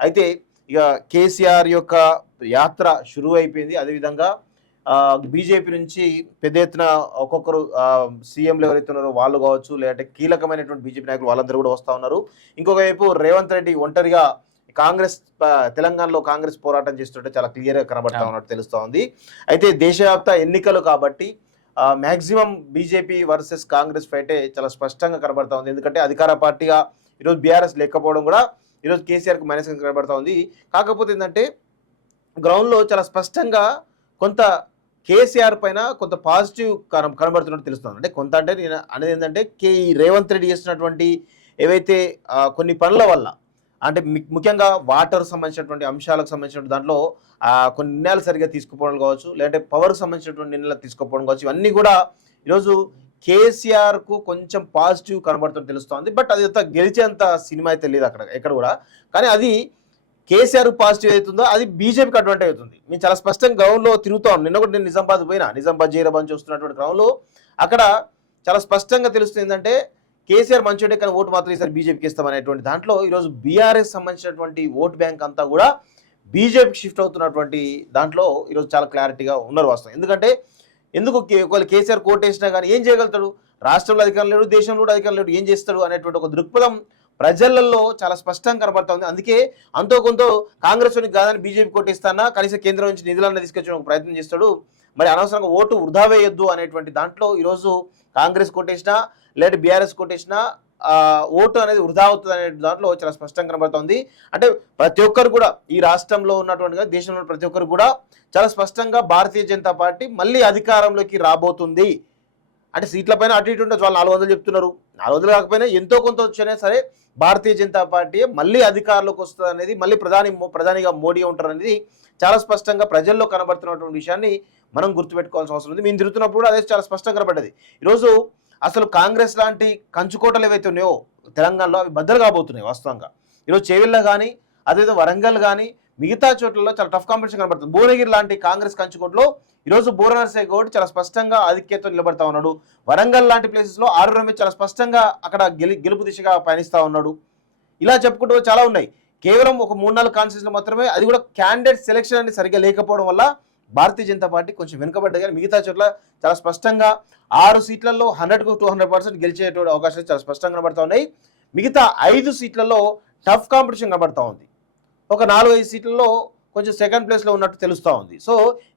అయితే ఇక కేసీఆర్ యొక్క యాత్ర షురువు అయిపోయింది. అదేవిధంగా బీజేపీ నుంచి పెద్ద ఎత్తున ఒక్కొక్కరు సీఎంలు ఎవరైతే ఉన్నారో వాళ్ళు కావచ్చు, లేదంటే కీలకమైనటువంటి బీజేపీ నాయకులు వాళ్ళందరూ కూడా వస్తూ ఉన్నారు. ఇంకొక వైపు రేవంత్ రెడ్డి ఒంటరిగా కాంగ్రెస్ తెలంగాణలో కాంగ్రెస్ పోరాటం చేస్తుంటే చాలా క్లియర్గా కనబడతా ఉన్నట్టు తెలుస్తూ ఉంది. అయితే దేశవ్యాప్త ఎన్నికలు కాబట్టి మ్యాక్సిమం బీజేపీ వర్సెస్ కాంగ్రెస్ ఫైటే చాలా స్పష్టంగా కనబడతా ఉంది. ఎందుకంటే అధికార పార్టీగా ఈరోజు బీఆర్ఎస్ లేకపోవడం కూడా ఈరోజు కేసీఆర్కి మైనస్గా కనబడతా ఉంది. కాకపోతే ఏంటంటే గ్రౌండ్లో చాలా స్పష్టంగా కొంత కేసీఆర్ పైన కొంత పాజిటివ్ కనబడుతున్నట్టు తెలుస్తుంది. అంటే కొంత అంటే నేను అనేది ఏంటంటే రేవంత్ రెడ్డి చేస్తున్నటువంటి ఏవైతే కొన్ని పనుల వల్ల, అంటే ముఖ్యంగా వాటర్ సంబంధించినటువంటి అంశాలకు సంబంధించినటువంటి దాంట్లో కొన్ని నిర్ణయాలు సరిగ్గా తీసుకుపోవడం కావచ్చు, లేదంటే పవర్కి సంబంధించినటువంటి నిర్ణయాలు తీసుకుపోవడం కావచ్చు, ఇవన్నీ కూడా ఈరోజు కేసీఆర్కు కొంచెం పాజిటివ్ కనబడుతున్నట్టు తెలుస్తోంది. బట్ అది అంత గెలిచేంత సినిమా అయితే లేదు అక్కడ ఎక్కడ కూడా. కానీ అది కేసీఆర్ పాజిటివ్ అవుతుందో అది బీజేపీకి అడ్వాంటేజ్ అవుతుంది. మేము చాలా స్పష్టంగా గ్రౌండ్లో తిరుగుతాం. నిన్న కూడా నేను నిజామాబాద్ పోయినా, నిజామాబాద్ జైరాబాద్ చూస్తున్నటువంటి గ్రౌండ్లో అక్కడ చాలా స్పష్టంగా తెలుస్తుంది ఏంటంటే కేసీఆర్ మంచోడే కానీ ఓటు మాత్రం ఈసారి బీజేపీకి ఇస్తామనేటువంటి దాంట్లో ఈరోజు బీఆర్ఎస్ సంబంధించినటువంటి ఓటు బ్యాంక్ అంతా కూడా బీజేపీకి షిఫ్ట్ అవుతున్నటువంటి దాంట్లో ఈరోజు చాలా క్లారిటీగా ఉన్నారు వాస్తవం. ఎందుకంటే ఒకవేళ కేసీఆర్ కోటేసినా కానీ ఏం చేయగలుగుతాడు, రాష్ట్రంలో అధికారం లేడు, దేశంలో కూడా అధికారం లేడు, ఏం చేస్తాడు అనేటువంటి ఒక దృక్పథం ప్రజలలో చాలా స్పష్టంగా కనబడతా ఉంది. అందుకే అంతో కొంత కాంగ్రెస్ కాదని బీజేపీ కోటేస్తానా కనీసం కేంద్రం నుంచి నిధులను తీసుకొచ్చే ఒక ప్రయత్నం చేస్తాడు. మరి అనవసరంగా ఓటు వృధా వేయొద్దు అనేటువంటి దాంట్లో ఈరోజు కాంగ్రెస్ కోటేసినా లేదా బీఆర్ఎస్ కోటేసినా ఓటు అనేది వృధా అవుతుంది అనే దాంట్లో చాలా స్పష్టంగా కనబడుతుంది. అంటే ప్రతి ఒక్కరు కూడా ఈ రాష్ట్రంలో ఉన్నటువంటి దేశంలో ప్రతి ఒక్కరు కూడా చాలా స్పష్టంగా భారతీయ జనతా పార్టీ మళ్ళీ అధికారంలోకి రాబోతుంది. అంటే సీట్ల పైన అటు ఇటు ఉండొచ్చు, వాళ్ళు 400 చెప్తున్నారు, 400 కాకపోయినా ఎంతో కొంత వచ్చినా సరే భారతీయ జనతా పార్టీ మళ్ళీ అధికారంలోకి వస్తుంది అనేది, మళ్ళీ ప్రధానిగా మోడీ ఉంటారు అనేది చాలా స్పష్టంగా ప్రజల్లో కనబడుతున్నటువంటి విషయాన్ని మనం గుర్తుపెట్టుకోవాల్సిన అవసరం ఉంది. మేము తిరుగుతున్నప్పుడు కూడా అదే చాలా స్పష్టంగా కనబడ్డది. ఈరోజు అసలు కాంగ్రెస్ లాంటి కంచుకోటలు ఏవైతే ఉన్నాయో తెలంగాణలో అవి బద్దలు కాబోతున్నాయి వాస్తవంగా. ఈరోజు చేవెళ్ళ కానీ అదేవిధంగా వరంగల్ కానీ మిగతా చోట్లలో చాలా టఫ్ కాంపిటీషన్ కనబడుతుంది. భువనగిరి లాంటి కాంగ్రెస్ కంచుకోటలో ఈరోజు బూర నరసయ్య గౌడ్ చాలా స్పష్టంగా ఆధిక్యతతో నిలబడతా ఉన్నాడు. వరంగల్ లాంటి ప్లేసెస్లో ఆరు రమేష్ చాలా స్పష్టంగా అక్కడ గెలుపు దిశగా పయనిస్తూ ఉన్నాడు. ఇలా చెప్పుకుంటూ చాలా ఉన్నాయి. కేవలం ఒక 3-4 కాన్స్టిట్యూన్సీలు మాత్రమే, అది కూడా క్యాండిడేట్ సెలెక్షన్ అనేది సరిగ్గా లేకపోవడం వల్ల భారతీయ జనతా పార్టీ కొంచెం వెనుకబడ్డా. కానీ మిగతా చోట్ల చాలా స్పష్టంగా 6 సీట్లలో 100-200% గెలిచేటువంటి అవకాశాలు చాలా స్పష్టంగా కనబడతా ఉన్నాయి. మిగతా 5 సీట్లలో టఫ్ కాంపిటీషన్ కనబడతా ఉంది. ఒక 4-5 సీట్లలో కొంచెం సెకండ్ ప్లేస్లో ఉన్నట్టు తెలుస్తూ ఉంది. సో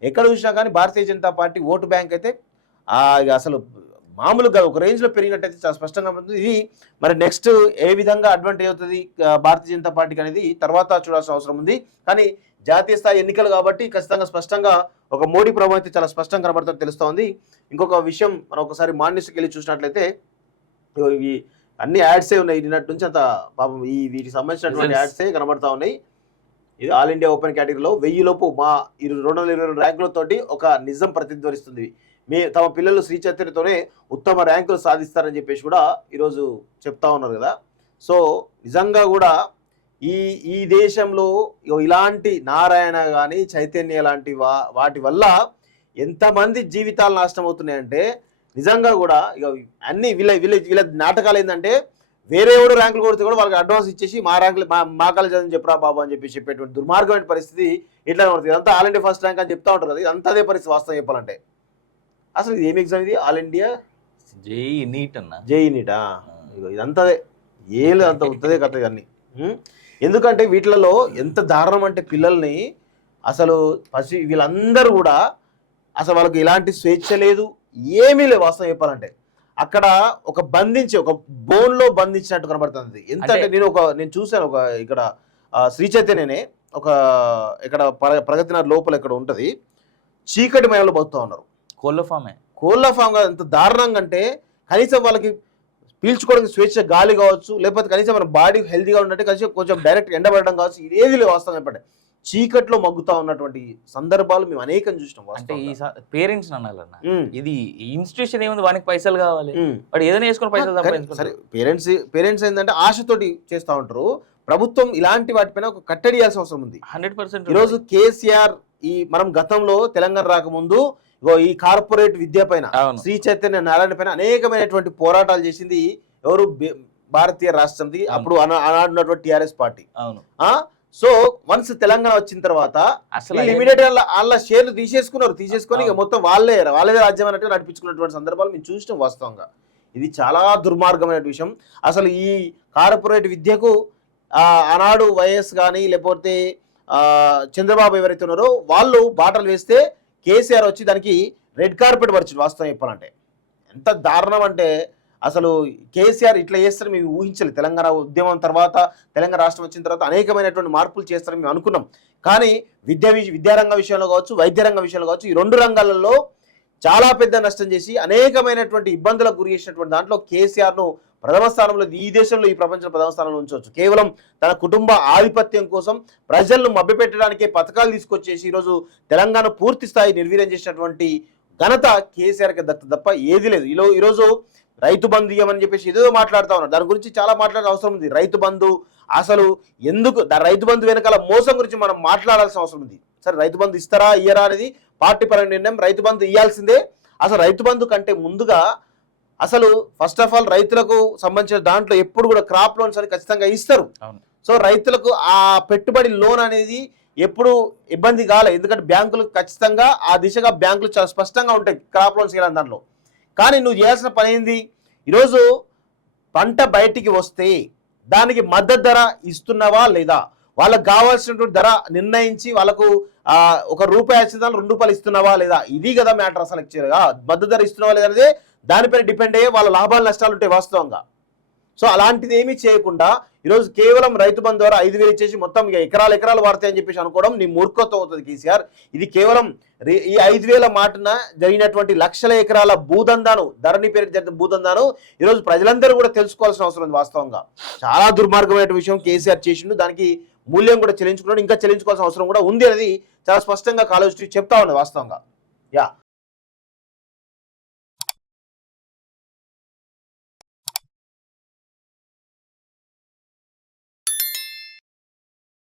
ఎక్కడ చూసినా కానీ Bharatiya Janata party vote bank అయితే అసలు మామూలుగా ఒక రేంజ్లో పెరిగినట్టయితే చాలా స్పష్టంగా కనబడుతుంది. ఇది మరి నెక్స్ట్ ఏ విధంగా అడ్వాంటేజ్ అవుతుంది భారతీయ జనతా పార్టీకి అనేది తర్వాత చూడాల్సిన అవసరం ఉంది. కానీ జాతీయ స్థాయి ఎన్నికలు కాబట్టి ఖచ్చితంగా స్పష్టంగా ఒక మోడీ ప్రభావం అయితే చాలా స్పష్టంగా కనబడుతుందని తెలుస్తూ ఉంది. ఇంకొక విషయం మనం ఒకసారి మాన్యూస్కి వెళ్ళి చూసినట్లయితే ఇవి అన్ని యాడ్సే ఉన్నాయి. నిన్నటి నుంచి అంత పాపం వీటికి సంబంధించినటువంటి యాడ్సే కనబడతా ఉన్నాయి. ఇది ఆల్ ఇండియా ఓపెన్ కేటగిరీలో 1000 లోపు మా 222 ర్యాంకులతోటి ఒక నిజం ప్రతిధ్వనిస్తుంది. తమ పిల్లలు శ్రీ చైతన్యతోనే ఉత్తమ ర్యాంకులు సాధిస్తారని చెప్పేసి కూడా ఈరోజు చెప్తా ఉన్నారు కదా. సో నిజంగా కూడా ఈ దేశంలో ఇలాంటి నారాయణ కానీ చైతన్య లాంటి వాటి వల్ల ఎంతమంది జీవితాలు నాశనం అవుతున్నాయంటే నిజంగా కూడా ఇక అన్ని వీళ్ళ నాటకాలు ఏంటంటే వేరే ఎవరు ర్యాంకులు కొడితే కూడా వాళ్ళకి అడ్వాన్స్ ఇచ్చేసి మా ర్యాంకులు మా కాలేజ్ అని చెప్పరా బాబు అని చెప్పేటువంటి దుర్మార్గమైన పరిస్థితి ఇట్లా ఉంటుంది. ఇదంతా ఆల్ ఇండియా ఫస్ట్ ర్యాంక్ అని చెప్తా ఉంటారు కదా, ఇదంతా అదే పరిస్థితి వాస్తవం చెప్పాలంటే. అసలు ఇది ఏమి ఎగ్జామ్ ఇది? ఆల్ ఇండియా జేఈ నీట్ ఇదంతా ఏళ్ళు అంత ఉత్తదే కథ ఇవన్నీ. ఎందుకంటే వీటిలలో ఎంత దారుణం అంటే పిల్లల్ని అసలు వీళ్ళందరూ కూడా అసలు వాళ్ళకి ఎలాంటి స్వేచ్ఛ లేదు, ఏమీ లేదు వాస్తవం చెప్పాలంటే. అక్కడ ఒక బోన్లో బంధించినట్టు కనబడుతుంది. ఎంత అంటే నేను చూశాను ఇక్కడ శ్రీ చైతన్యనే ఇక్కడ ప్రగతినగర్ లోపల ఇక్కడ ఉంటుంది, చీకటి మయంలో బతుకుతూ ఉన్నారు. కోళ్ళ ఫామ్ ఎంత దారుణంగా అంటే కనీసం వాళ్ళకి పీల్చుకోవడానికి స్వేచ్ఛ గాలి కావచ్చు, లేకపోతే కనీసం మన బాడీ హెల్తీగా ఉన్నట్టు కనీసం కొంచెం డైరెక్ట్ ఎండబడడం కావచ్చు, ఇదేది లేదు వాస్తవం చెప్పండి. చీకట్లో మగ్గుతా ఉన్నటువంటి సందర్భాలు మేము అనేకం చూసినాం. అంటే ఈ పేరెంట్స్ అనాలన్నా ఇది ఇన్స్టిట్యూషన్ ఏముంది, వానికి పైసలు కావాలి, వాడు ఏదైనా వేసుకుని పైసలు. సరే పేరెంట్స్ ఏంటంటే ఆశతోటి చేస్తూ ఉంటారు. ప్రభుత్వం ఇలాంటి వాటిపైన ఒక కట్టడి చేయాల్సిన అవసరం ఉంది 100%. ఈరోజు కేసీఆర్ మనం గతంలో తెలంగాణ రాకముందు ఈ కార్పొరేట్ విద్య పైన శ్రీ చైతన్య నారాయణ పైన అనేకమైనటువంటి పోరాటాలు చేసింది ఎవరు? భారతీయ రాష్ట్రంది అప్పుడు ఆనాడున్నటువంటి TRS party. So once Telangana వచ్చిన తర్వాత అసలు ఇమీడియట్ వాళ్ళ షేర్లు తీసేసుకొని ఇక మొత్తం వాళ్ళదే రాజ్యం అన్నట్టు నడిపించుకున్నటువంటి సందర్భాలు మేము చూసినాం వాస్తవంగా. ఇది చాలా దుర్మార్గమైన విషయం. అసలు ఈ కార్పొరేట్ విద్యకు ఆనాడు వైఎస్ కానీ లేకపోతే చంద్రబాబు ఎవరైతే ఉన్నారో వాళ్ళు బాటలు వేస్తే కేసీఆర్ వచ్చి దానికి రెడ్ కార్పెట్ పరిచింది. వాస్తవం చెప్పాలంటే ఎంత దారుణం అంటే అసలు కేసీఆర్ ఇట్లా చేస్తారని మేము ఊహించలేదు. తెలంగాణ ఉద్యమం తర్వాత తెలంగాణ రాష్ట్రం వచ్చిన తర్వాత అనేకమైనటువంటి మార్పులు చేస్తారని మేము అనుకున్నాం. కానీ విద్యారంగం విషయంలో కావచ్చు, వైద్య రంగం విషయంలో కావచ్చు, ఈ రెండు రంగాలలో చాలా పెద్ద నష్టం చేసి అనేకమైనటువంటి ఇబ్బందులకు గురి చేసినటువంటి దాంట్లో కేసీఆర్ను ప్రథమ స్థానంలో, ఈ దేశంలో ఈ ప్రపంచంలో ప్రథమ స్థానంలో ఉంచవచ్చు. కేవలం తన కుటుంబ ఆధిపత్యం కోసం ప్రజలను మభ్యపెట్టడానికే పథకాలు తీసుకొచ్చేసి ఈరోజు తెలంగాణ పూర్తి స్థాయి నిర్వీర్యం చేసినటువంటి ఘనత కేసీఆర్కి దక్కుతుంది తప్ప ఏది లేదు. ఈరోజు రైతు బంధు ఇవ్వమని చెప్పేసి ఏదో మాట్లాడుతూ ఉన్నారు. దాని గురించి చాలా మాట్లాడే అవసరం ఉంది. రైతు బంధు అసలు ఎందుకు, రైతు బంధు వెనకాల మోసం గురించి మనం మాట్లాడాల్సిన అవసరం ఉంది. సరే రైతు బంధు ఇస్తారా ఇయ్యరా అనేది పార్టీ పరమైన నిర్ణయం. రైతు బంధు ఇవ్వాల్సిందే. అసలు రైతు బంధు కంటే ముందుగా అసలు ఫస్ట్ ఆఫ్ ఆల్ రైతులకు సంబంధించిన దాంట్లో ఎప్పుడు కూడా క్రాప్ లోన్స్ అని ఖచ్చితంగా ఇస్తారు. సో రైతులకు ఆ పెట్టుబడి లోన్ అనేది ఎప్పుడు ఇబ్బంది కాలే. ఎందుకంటే బ్యాంకులు ఖచ్చితంగా ఆ దిశగా బ్యాంకులు చాలా స్పష్టంగా ఉంటాయి క్రాప్ లోన్స్ ఇవ్వడం దాంట్లో. కానీ నువ్వు చేయాల్సిన పని ఏంది, ఈరోజు పంట బయటికి వస్తే దానికి మద్దతు ధర ఇస్తున్నావా లేదా, వాళ్ళకు కావాల్సినటువంటి ధర నిర్ణయించి వాళ్ళకు ₹1 వచ్చిన దాని ₹2 ఇస్తున్నావా లేదా, ఇది కదా మ్యాటర్. అసలు యాక్చువల్గా మద్దతు ధర ఇస్తున్నావా లేదా అనేది దానిపైన డిపెండ్ అయ్యే వాళ్ళ లాభాలు నష్టాలు ఉంటాయి వాస్తవంగా. సో అలాంటిది ఏమీ చేయకుండా ఈరోజు కేవలం రైతు బంధు ద్వారా 5,000 ఇచ్చేసి మొత్తం ఇక ఎకరాలు వాడతాయని చెప్పేసి అనుకోవడం నీ మూర్ఖత్వం అవుతుంది కేసీఆర్. ఇది కేవలం ఈ 5,000 మాటన జరిగినటువంటి లక్షల ఎకరాల భూదందాను, ధరణి పేరు జరిగిన భూదందాను ఈరోజు ప్రజలందరూ కూడా తెలుసుకోవాల్సిన అవసరం ఉంది. వాస్తవంగా చాలా దుర్మార్గమైన విషయం కేసీఆర్ చేసిండు. దానికి మూల్యం కూడా చెల్లించుకున్నాడు, ఇంకా చెల్లించుకోవాల్సిన అవసరం కూడా ఉంది అనేది చాలా స్పష్టంగా కాలేజ్ చెప్తా ఉంది వాస్తవంగా. యా